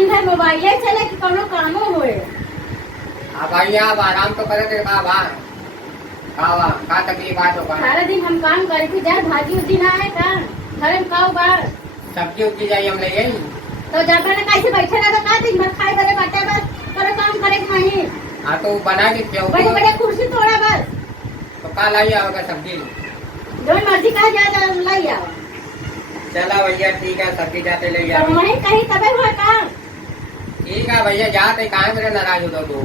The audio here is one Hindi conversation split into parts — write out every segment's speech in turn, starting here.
दिन भर मोबाइल चले कि कोनो कामो होए। अब भैया अब आराम तो करे थे का तकलीफ बात होगा। सारा दिन हम काम करे थे, जाए भाजी उजी ना है का घर में काऊ बा सब्जी उब्जी जाइए हम ले आई तो जब मैंने कैसे बैठे रहा तो का दिन भर खाए करे बाटे बस करो काम करे के नहीं। हाँ तो बना के क्यों बड़े बड़े कुर्सी तोड़ा बस तो कल आई आओगे सब्जी जो मर्जी कहा जा लाई आओ। चला भैया ठीक है सब्जी जाते ले तो वहीं कहीं तबे हुआ का ठीक है भैया जाते कहाँ मेरे नाराज होता तू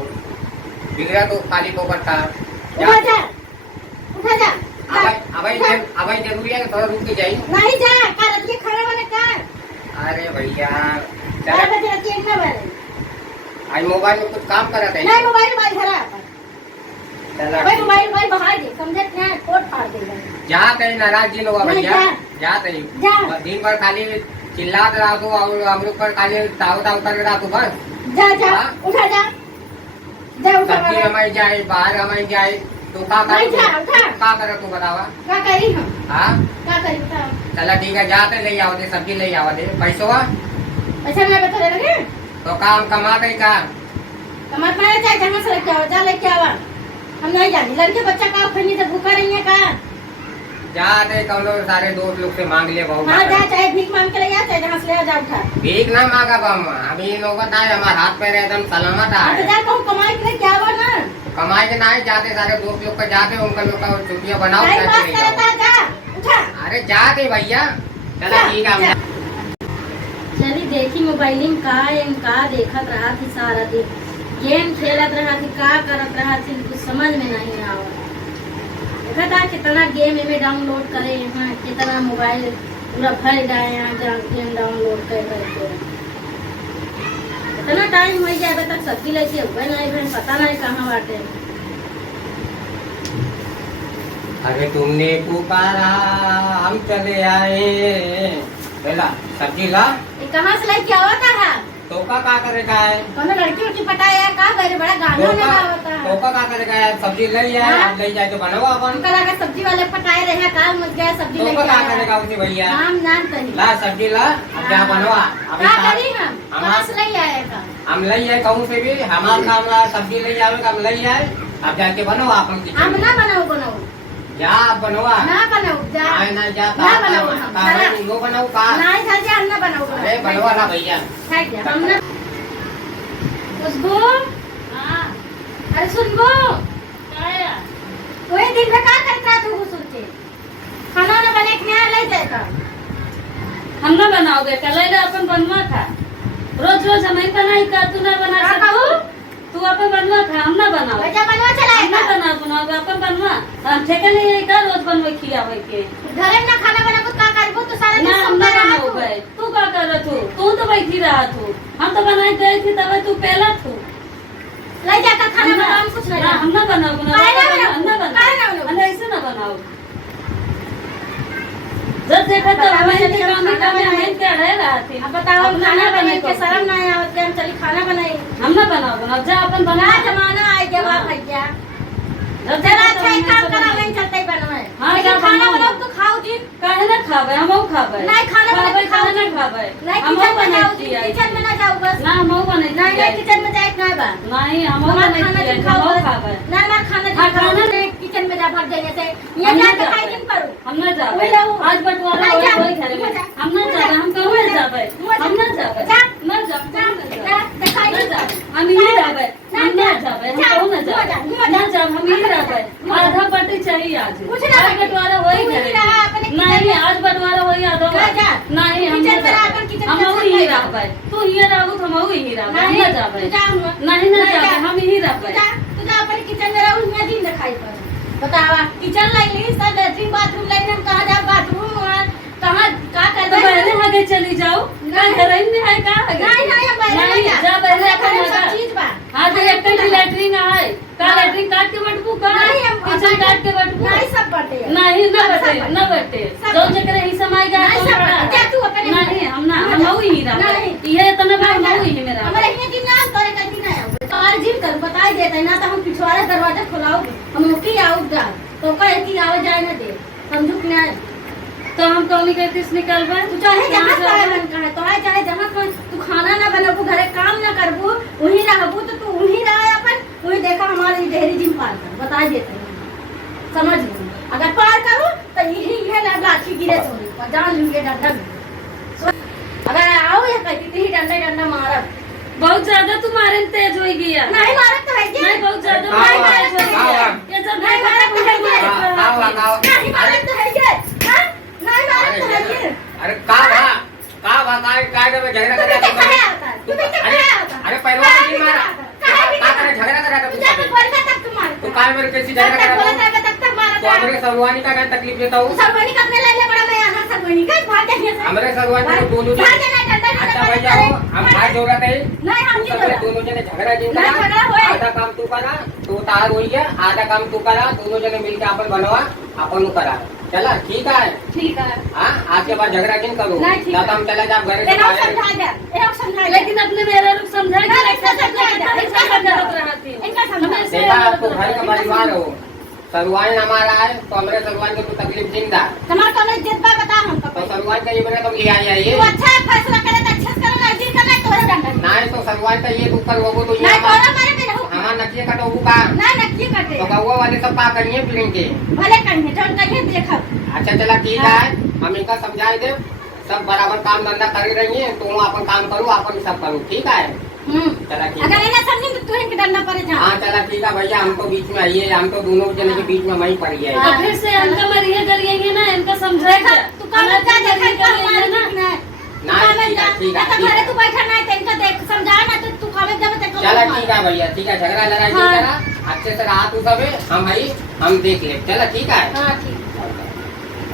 बिगड़ा तो खाली पोकर था उठा जा उठा जा अब जरूरी है थोड़ा रुक के जाइए नहीं जा का रतिए खाना बने का। अरे भैया 4 बजे रतिए ना बने आज मोबाइल में कुछ काम करा था नहीं मोबाइल धरा चला भाई मोबाइल बाहर दे समझे ना कोट फाड़ देगा। जाते नाराज जी लोग भैया जाते जा दिन भर खाली चिल्लाते रहा तू और हम लोग पर खाली तावता उतर रहा तू बस जा जा उठा जा जा उठा सब्जी हमारी जाए बाहर हमारी जाए तो का करे तू बतावा का करी हम हाँ का करी बताओ। चला ठीक है जाते ले आओ दे सब्जी ले आओ दे पैसों अच्छा मैं बता लगे तो काम कमाते का कमात मारे चाहे जहाँ से लेके आओ जा लेके आवा हम नहीं जाने लड़के बच्चा का खनी से भूखा रही है का जाते कौन सारे दोस्त लोग से मांग ले बहुत हाँ जा चाहे भीख मांग के ले आ चाहे जहाँ से ले आ जा उठा भीख ना मांगा हम अभी लोग हमारे हाथ पैर एकदम सलामत हाँ तो है जा कहूँ कमाई के लिए क्या हुआ ना कमाई के ना जाते सारे दोस्त लोग का जाते उनका लोग का छुट्टियाँ बनाओ टाइम पास करता जा उठा अरे जाते भैया चलो ठीक है चली देखी मोबाइलिंग का देखत रहा थी सारा दिन गेम खेलत रहा थी का करत रहा थी कुछ समझ में नहीं आवा। देखा था कितना गेम में डाउनलोड करे हैं कितना मोबाइल पूरा भर गए यहाँ गेम डाउनलोड कर करके इतना टाइम हो जाए तक सब्जी लेके हुए नहीं बहन पता नहीं कहाँ बाटे। अरे तुमने पुकारा हम चले आए पहला सब्जी ला कहाँ से लेके आवा था तो का करेगा है कौन लड़की उड़की पटाया का गए बड़ा गाना लगा होता है तो का करेगा है सब्जी ले जाए हाँ? ले जाए तो बनाओ अपन उनका लगा सब्जी वाले पटाए रहे का मुझ गया सब्जी तो लेके का आया करेगा उसे भैया नाम नाम कहीं ला सब्जी ला अब जा बनवा अभी क्या करी हम कहाँ से ले आएगा हम ले जाए कहूँ से भी हमारा काम ला सब्जी ले जाओ हम ले जाए अब जाके बनो अपन हम ना बनाओ जा बनवा ना बनाओ जा ना जा ना बनाओ वो बनाओ का नहीं जा जा हम ना बनाओ अरे बनवा ना भैया हम ना खुशबू अरे सुनबो कोई दिन में क्या करता तू घुसुर के खाना ना बने के ले जाएगा हम ना बनाओगे कल अपन बनवा था रोज रोज हम बनाई का तू ना बना सकू तू अपन बनवा था हम ना बनाओ बच्चा बनवा चला हम ना बनाओ अपन बनवा हम ठेका नहीं का रोज बनवे खियावे के घर में ना खाना बना का करबो तो सारे ना हम ना बनाओगे तू का कर तू तो बैठी रहा तू हम तो बनाई गई थी तब तू पहला तू ले जाकर खाना बना हम कुछ नहीं हम ना बनाओ हम ना बनाओ ऐसे ना बनाओ जब देखा तो हमें क्या रह रहा थी अब बताओ खाना बनाने के शर्म ना आवत हम चली खाना बनाई हम ना बनाओ जा अपन बना जमाना आए जब आप भैया जरा अच्छा ही काम करावे चलते बनवे हां लेकिन खाना बनाओ तो खाओ जी काहे ना खावे हमो खावे नहीं खाना बनावे खावे ना खावे नहीं किचन में ना जाओ बस ना हमो बने नहीं किचन में जाए ना बा नहीं हमो बने हमो खावे ना ना खाना किचन में जा भर जाइए से ये जा के खाई दिन करू हम ना जावे आज बटवारा होई घर में हम ना जावे हम कहूं जावे हम ना जावे ना जावे दिखाई ना जावे हम ही जावे हम ना जावे हम कहूं ना जावे ना जावे हम ही जावे आधा पट्टी चाहिए आज आज बटवारा होई घर नहीं आज बटवारा होई आधा नहीं हम ही रहबै तू ही रहबू हम ही रहबै हम ना जावे नहीं ना जावे हम ही रहबै तू जा अपन किचन में रहू मैं दिन दिखाई पर बतावा किचन लाइन ली सब लेटरिन बाथरूम लाइन हम कहां जा बाथरूम कहां का कर तो पहले आगे चली जाओ ना घर में है का नहीं नहीं हम पहले जा पहले अपन सब चीज बा हां तो एक ही लैट्रिन है का लैट्रिन काट के बटबू का किचन काट के बटबू नहीं सब बटे नहीं ना बटे जो जकरे ही समय जा जा तू अपने नहीं हम ना हम ही रहा ये इतना बार हम ही मेरा हमारे यहाँ की ना करे कहीं ना आओ और जिम कर बता देते ना तो हम पिछवाड़ा दरवाजा खुलाओगे हम उठी आऊगा तो कहे कि आओ जाए ना दे समझू कि नहीं तो हम कौन कहते निकलवा तू चाहे जहाँ मन का है तो चाहे जहाँ तू खाना ना बनाओ घर और जान लूंगे डंडा अगर आओ या कहती थी डंडा डंडा मारा बहुत ज्यादा तुम्हारे तेज हो गया। नहीं मारा तो है क्या नहीं बहुत ज्यादा हाँ, तेज हो हाँ, गया। हाँ। ये जब नहीं मारा तो है क्या नहीं मारा तो है क्या नहीं मारा तो है क्या अरे का काय जब झगड़ा तुम्हें कर क्या कहा होता है तुम्हें क्या कहा होता है अरे पहलवान नहीं मारा का करे झगड़ा करा था तुझे तो बोलता तक तुम मारता तो काय मेरे कैसी झगड़ा करा बोला था था तक मारा तो हमरे सगवानी का क्या तकलीफ देता हूँ सरवनी करने लाने पड़ा मैं यहाँ सरवनी का भाग जाइए से हमरे सगवानी को दोनों भाग जाना डंडा अच्छा भैया हो हम भाई जोड़ा थे नहीं हम नहीं जोड़ा दोनों जने झगड़ा जिन नहीं झगड़ा होए। आधा काम तू करा तो तार होई गया आधा काम तू करा दोनों जने मिलके अपन बनवा अपन करा चला ठीक है ठीक है हाँ आज के बाद झगड़ा जिन करो नहीं, ठीक ना है। तो हम चले जाओ घरे से एना बाहर। समझा जा एना समझा जा लेकिन अपने मेरे लोग समझाए ना, इनका समझा जा, इनका समझा जा। रहती है। इनका समझा हमें जा। देखा तो घर का परिवार हो सरुआन हमारा है तो हमारे सरुआन को तो तकलीफ जिंदा तुम्हारा कॉलेज जितना बता हमको तो सरुआन का ये बने तो ले आई तू अच्छा फैसला करे तो अच्छा करो ना जिन करना तोरे डंडा नहीं तो सरुआन का ये ऊपर वो तो ये नहीं तोरा मारे पे रहू हमारा नकिया का तो का ना नक्की कटे तो गौवा वाले सब पा करिए पीएंगे भले कहीं जौन कहीं देखा अच्छा चला ठीक है हम इनका समझाए दे सब बराबर काम धंधा कर रही है तो अपन काम करो अपन सब करो ठीक है चला ठीक अगर है इन्हें समझी तो तू इनके डंडा पड़े जा हाँ चला ठीक है भैया हम तो बीच में आइए हम तो दोनों जने के बीच में वही पड़ गए तो फिर से इनका मरिए करिएंगे ना इनका समझाएगा तू कॉलेज जा देखा तो हमारे ना ना नहीं ठीक है तो घरे तू बैठा ना तो इनका देख समझा ना तो तू कॉलेज जब तक चला ठीक है भैया ठीक है झगड़ा लड़ाई नहीं करा अच्छे से रहा तू सब हम देख ले चला ठीक है हाँ ठीक